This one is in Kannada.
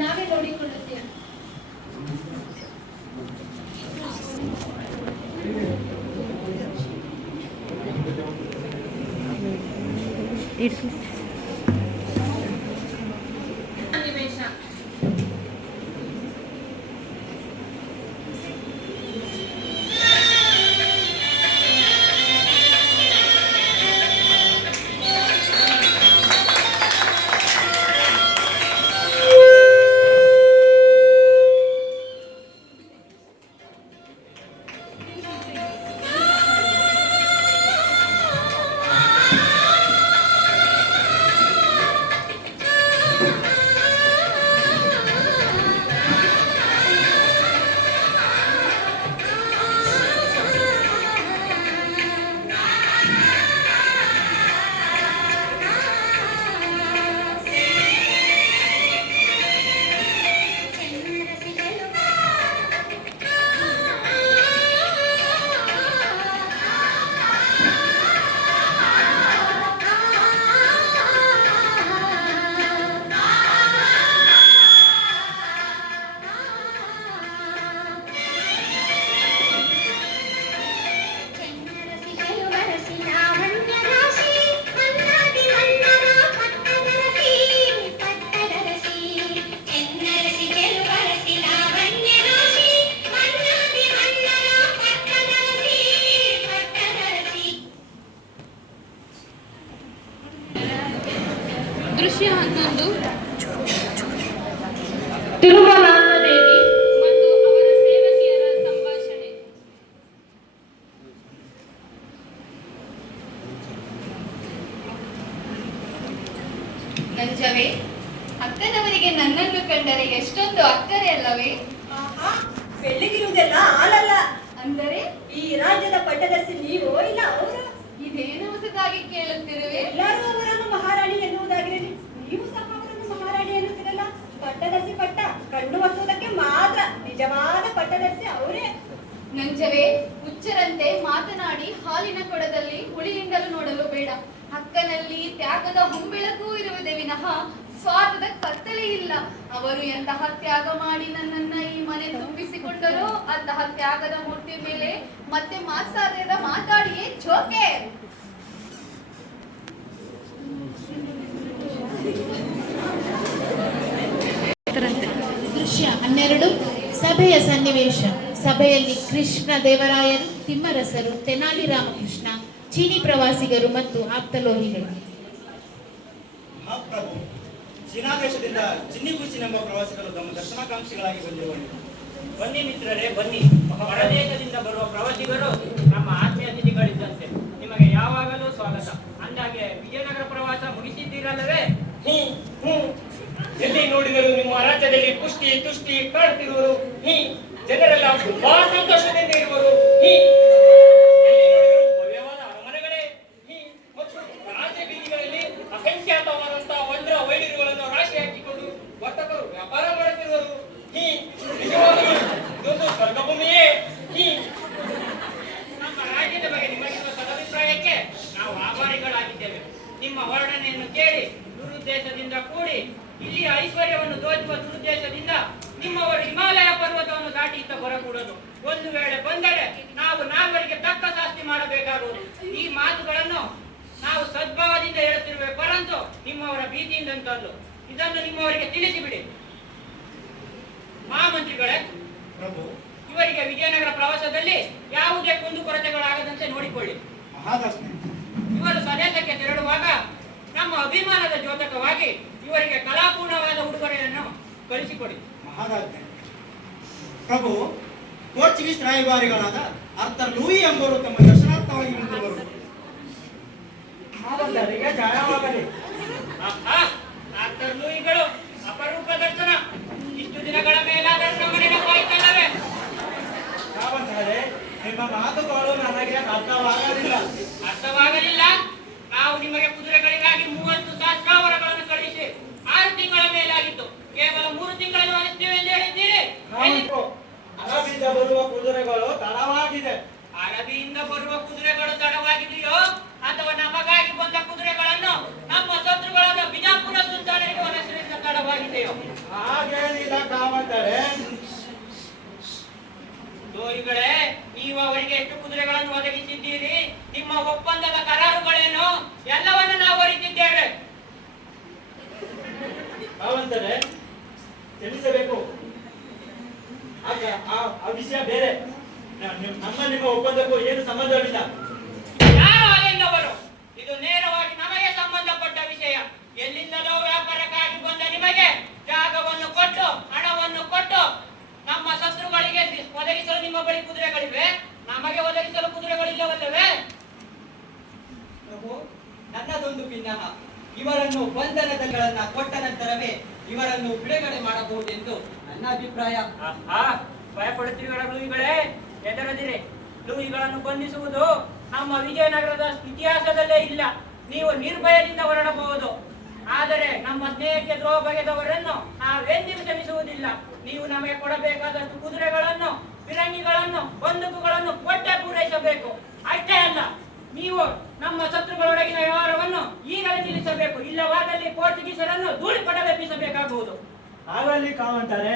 ನಾವೇ ನೋಡಿಕೊಳ್ಳುತ್ತೇವೆ. ದೃಶ್ಯ 11 ತಿರುಮಲಾದೇವಿ ಮತ್ತು ಅವರ ಸೇವಕಿಯರ ಸಂಭಾಷಣೆ. ನಂಜವೇ, ಅಕ್ಕನವರಿಗೆ ನನ್ನನ್ನು ಕಂಡರೆ ಎಷ್ಟೊಂದು ಅಕ್ಕರೆ ಅಲ್ಲವೇ? ಬೆಳ್ಳಿಗಿರುವುದೆಲ್ಲ ಹಾಲಲ್ಲ. ಅಂದರೆ ಈ ರಾಜ್ಯದ ಪಟ್ಟದರ್ಶಿ ನೀವು ಇಲ್ಲ ಅವರು? ಇದೇನು ಹೊಸದಾಗಿ ಕೇಳುತ್ತಿರುವೆ? ಎಲ್ಲರೂ ಅವರನ್ನು ಮಹಾರಾಣಿ ಎನ್ನುವುದಾಗಿರಲಿ, ನೀವು ಸಹ ಅವರನ್ನು ಮಹಾರಾಣಿ ಎನ್ನುತ್ತಿರಲ್ಲ. ಪಟ್ಟದರ್ಶಿ ಪಟ್ಟ ಕಣ್ಣು ಒತ್ತುವುದಕ್ಕೆ ಮಾತ್ರ, ನಿಜವಾದ ಪಟ್ಟದರ್ಶಿ ಅವರೇ. ನಂಜವೇ, ಹುಚ್ಚರಂತೆ ಮಾತನಾಡಿ ಹಾಲಿನ ಕೊಡದಲ್ಲಿ ಹುಳಿಯಿಂದಲೂ ನೋಡಲು ಬೇಡ. ಅಕ್ಕನಲ್ಲಿ ತ್ಯಾಗದ ಹೊಂಬೆಳಕು ಇರುವುದೇ ವಿನಃ ಸ್ವಾರ್ಥದ ಕತ್ತಲೆ ಇಲ್ಲ. ಅವರು ಎಂತಹ ತ್ಯಾಗ ಮಾಡಿ ನನ್ನನ್ನ ಈ ಮನೆ ತುಂಬಿಸಿಕೊಂಡರೋ ಅಂತಹ ತ್ಯಾಗದ ಮೂರ್ತಿ ಮೇಲೆ ಮತ್ತೆ ಮಾತ್ಸಾರ್ಯದ ಮಾತಾಡಿಯೇ ಜೋಕೆ. ದೃಶ್ಯ 12 ಸಭೆಯ ಸನ್ನಿವೇಶ. ಸಭೆಯಲ್ಲಿ ಕೃಷ್ಣ ದೇವರಾಯರು, ತಿಮ್ಮರಸರು, ತೆನಾಲಿ ರಾಮಕೃಷ್ಣ, ಚೀನಿ ಪ್ರವಾಸಿಗರು ಮತ್ತು ಆಪ್ತಲೋಹಿಗಳು. ಮಹಾಪ್ರಭು, ಚೀನಾ ದೇಶದಿಂದ ಚಿನ್ನಿಗುಸಿನೆಂಬ ಪ್ರವಾಸಿಗರು ತಮ್ಮ ದರ್ಶನಾಕಾಂಕ್ಷಿಗಳಾಗಿ ಬಂದಿರುವರು. ಬನ್ನಿ ಮಿತ್ರರೇ, ಬನ್ನಿ. ಹೊರದೇಶದಿಂದ ಬರುವ ಪ್ರವಾಸಿಗರು ನಮ್ಮ ಆತ್ಮೀಯ ಅತಿಥಿಗಳಿದ್ದಂತೆ. ನಿಮಗೆ ಯಾವಾಗಲೂ ಸ್ವಾಗತ. ಅಂದಾಗೆ ವಿಜಯನಗರ ಪ್ರವಾಸ ಮುಗಿಸಿದ್ದೀರಲ್ಲವೇ? ಎಲ್ಲಿ ನೋಡಿದರೂ ನಿಮ್ಮ ರಾಜ್ಯದಲ್ಲಿ ಪುಷ್ಟಿ ತುಷ್ಟಿ ಕಾಣ್ತಿರುವರು. ಜನರೆಲ್ಲ ಬಹಳ ಸಂತೋಷದಿಂದ ಇರುವರು. ಭವ್ಯವಾದ ಅರಮನೆಗಳೇ ಮತ್ತು ರಾಜ್ಯ ಬೀದಿಗಳಲ್ಲಿ ಅಸಂಖ್ಯಾತವಾದಂತಹ ವಜ್ರ ವೈಡೂರ್ಯಗಳನ್ನು ರಾಶಿ ಹಾಕಿಕೊಂಡು ವರ್ತಕರು ವ್ಯಾಪಾರ ಮಾಡುತ್ತಿರುವರು. ನಿಜವಾಗಲೂ ಇದೊಂದು ಸ್ವರ್ಗಭೂಮಿಯೇ. ನಮ್ಮ ರಾಜ್ಯದ ಬಗ್ಗೆ ನಿಮಗಿರುವ ಸದಭಿಪ್ರಾಯಕ್ಕೆ ನಾವು ಆಭಾರಿಗಳಾಗಿದ್ದೇವೆ. ನಿಮ್ಮ ವರ್ಣನೆಯನ್ನು ಕೇಳಿ ದುರುದ್ದೇಶದಿಂದ ಕೂಡಿ ಇಲ್ಲಿಯ ಐಶ್ವರ್ಯವನ್ನು ದೋಚುವ ದುರುದ್ದೇಶದಿಂದ ನಿಮ್ಮವರು ಹಿಮಾಲಯ ಪರ್ವತವನ್ನು ದಾಟಿ ಇತ್ತ ಬರಕೂಡದು. ಒಂದು ವೇಳೆ ಬಂದರೆ ನಾವು ನಾಲ್ವರಿಗೆ ತಕ್ಕ ಶಾಸ್ತಿ ಮಾಡಬೇಕಾಗುವುದು. ಈ ಮಾತುಗಳನ್ನು ನಾವು ಸದ್ಭಾವದಿಂದ ಹೇಳುತ್ತಿರುವೆ, ಪರಂತು ನಿಮ್ಮವರ ಭೀತಿಯಿಂದಂತದ್ದು. ಇದನ್ನು ನಿಮ್ಮವರಿಗೆ ತಿಳಿಸಿಬಿಡಿ. ಮಹಾಮಂತ್ರಿಗಳೇ, ಪ್ರಭು, ಇವರಿಗೆ ವಿಜಯನಗರ ಪ್ರವಾಸದಲ್ಲಿ ಯಾವುದೇ ಕುಂದುಕೊರತೆಗಳಾಗದಂತೆ ನೋಡಿಕೊಳ್ಳಿ. ಮಹಾದಾಸ್ನೆ, ಇವರು ಸ್ವದೇಶಕ್ಕೆ ತೆರಳುವಾಗ ನಮ್ಮ ಅಭಿಮಾನದ ದ್ಯೋತಕವಾಗಿ ಇವರಿಗೆ ಕಲಾಪೂರ್ಣವಾದ ಉಡುಗೊರೆಯನ್ನು ಕಳಿಸಿಕೊಡಿ. ಮಹಾರಾಜ್ಞೆ. ಪ್ರಭು, ಪೋರ್ಚುಗೀಸ್ ರಾಯಭಾರಿಗಳಾದ ಆರ್ಥರ್ ಲೂಯಿ ಎಂಬುವರು ತಮ್ಮ ದರ್ಶನಾರ್ಥವಾಗಿ ನಿಂತಿರುವರು. ಅವರಿಗೆ ಜಯವಾಗಲಿ. ಆರ್ಥರ್ ಲೂಯಿಗಳು ಅಪರೂಪ ದರ್ಶನ. ಇಷ್ಟು ದಿನಗಳ ಮೇಲಾದರೂ ನಮ್ಮನೆಗೆ ಕಾಯ್ತಲ್ಲವೇ? ನಿಮ್ಮ ಮಾತುಗಳು ನನಗೆ ಅರ್ಥವಾಗಲಿಲ್ಲ. ಅರ್ಥವಾಗಲಿಲ್ಲ? ನಾವು ನಿಮಗೆ ಕುದುರೆಗಳಿಗಾಗಿ 30 ಸಹಸ್ರಾವರಗಳನ್ನು ಕಳಿಸಿ 6 ತಿಂಗಳ ಮೇಲಾಗಿತ್ತು. ಕೇವಲ 3 ತಿಂಗಳಲ್ಲಿ ಒಲಿಸ್ತೇವೆ ಎಂದು ಹೇಳಿದ್ದೀರಿ. ಅರಬಿಯಿಂದ ಬರುವ ಕುದುರೆಗಳು ತಡವಾಗಿದೆ. ಅರಬಿಯಿಂದ ಬರುವ ಕುದುರೆಗಳು ತಡವಾಗಿದೆಯೋ ಅಥವಾ ನಮಗಾಗಿ ಬಂದ ಕುದುರೆಗಳನ್ನು ನಮ್ಮ ಶತ್ರುಗಳಾದ ಬಿಜಾಪುರ ಸುಲ್ತಾನರಿಗೆ ಒಲಿಸಿದ ತಡವ? ಸಾಧ್ಯವಾಗಿದೆಯೋ? ಹಾಗೇನಿಲ್ಲ ಕಾವಂತರೆ. ದೋರಿಗಳೇ, ನೀವು ಅವರಿಗೆ ಎಷ್ಟು ಕುದುರೆಗಳನ್ನು ಒದಗಿಸಿದ್ದೀರಿ? ನಿಮ್ಮ ಒಪ್ಪಂದದ ಕರಾರುಗಳೇನು? ಎಲ್ಲವನ್ನು ನಾವು ಅರಿತಿದ್ದೇವೆ. ಕಾವಂತರೆ, ಕ್ಷಮಿಸಬೇಕು. ಆ ವಿಷಯ ಬೇರೆ. ನಿಮ್ಮ ಒಪ್ಪಂದಕ್ಕೂ ಏನು ಸಂಬಂಧವಿಲ್ಲ. ಯಾರು ಅಲ್ಲಿಂದವರು? ಇದು ನೇರವಾಗಿ ನಮಗೆ ಸಂಬಂಧಪಟ್ಟ ವಿಷಯ. ಎಲ್ಲಿಂದಲೋ ವ್ಯಾಪಾರಕ್ಕಾಗಿ ಬಂದ ನಿಮಗೆ ಜಾಗವನ್ನು ಕೊಟ್ಟು ಹಣವನ್ನು ಕೊಟ್ಟು ನಮ್ಮ ಶತ್ರುಗಳಿಗೆ ಒದಗಿಸಲು ನಿಮ್ಮ ಬಳಿ ಕುದುರೆಗಳಿವೆ, ನಮಗೆ ಒದಗಿಸಲು ಕುದುರೆಗಳಿಲ್ಲವಲ್ಲವೇ? ಪ್ರಭು, ನನ್ನದೊಂದು ಭಿನ್ನಹ. ಇವರನ್ನು ಬಂಧನದಲ್ಲಿಗಳನ್ನ ಕೊಟ್ಟ ನಂತರವೇ ಇವರನ್ನು ಬಿಡುಗಡೆ ಮಾಡಬಹುದೆಂದು ನನ್ನ ಅಭಿಪ್ರಾಯ. ಭಯಪಡುತ್ತಿರುವ ಲೂಯಿಗಳೇ, ಹೆದರದಿರಿ. ಲೂಯಿಗಳನ್ನು ಬಂಧಿಸುವುದು ನಮ್ಮ ವಿಜಯನಗರದ ಇತಿಹಾಸದಲ್ಲೇ ಇಲ್ಲ. ನೀವು ನಿರ್ಭಯದಿಂದ ಹೊರಡಬಹುದು. ಆದರೆ ನಮ್ಮ ಸ್ನೇಹಕ್ಕೆ ದ್ರೋಹ ಬಗೆದವರನ್ನು ನಾವೆಂದಿಗೂ ಕ್ಷಮಿಸುವುದಿಲ್ಲ. ನೀವು ನಮಗೆ ಕೊಡಬೇಕಾದಷ್ಟು ಕುದುರೆಗಳನ್ನು, ಫಿರಂಗಿಗಳನ್ನು, ಬಂದೂಕುಗಳನ್ನು ಕೊಟ್ಟೇ ಪೂರೈಸಬೇಕು. ಅಷ್ಟೇ ಅಲ್ಲ, ನೀವು ನಮ್ಮ ಶತ್ರುಗಳೊಳಗಿನ ವ್ಯವಹಾರವನ್ನು ಈಗಲೇ ನಿಲ್ಲಿಸಬೇಕು. ಇಲ್ಲವಾದಲ್ಲಿ ಪೋರ್ಚುಗೀಸರನ್ನು ಧೂಳಿಪಟ ವೆಪ್ಪಿಸಬೇಕಾಗುವುದು. ಆಗಲಿ ಕಾವಂತರೆ,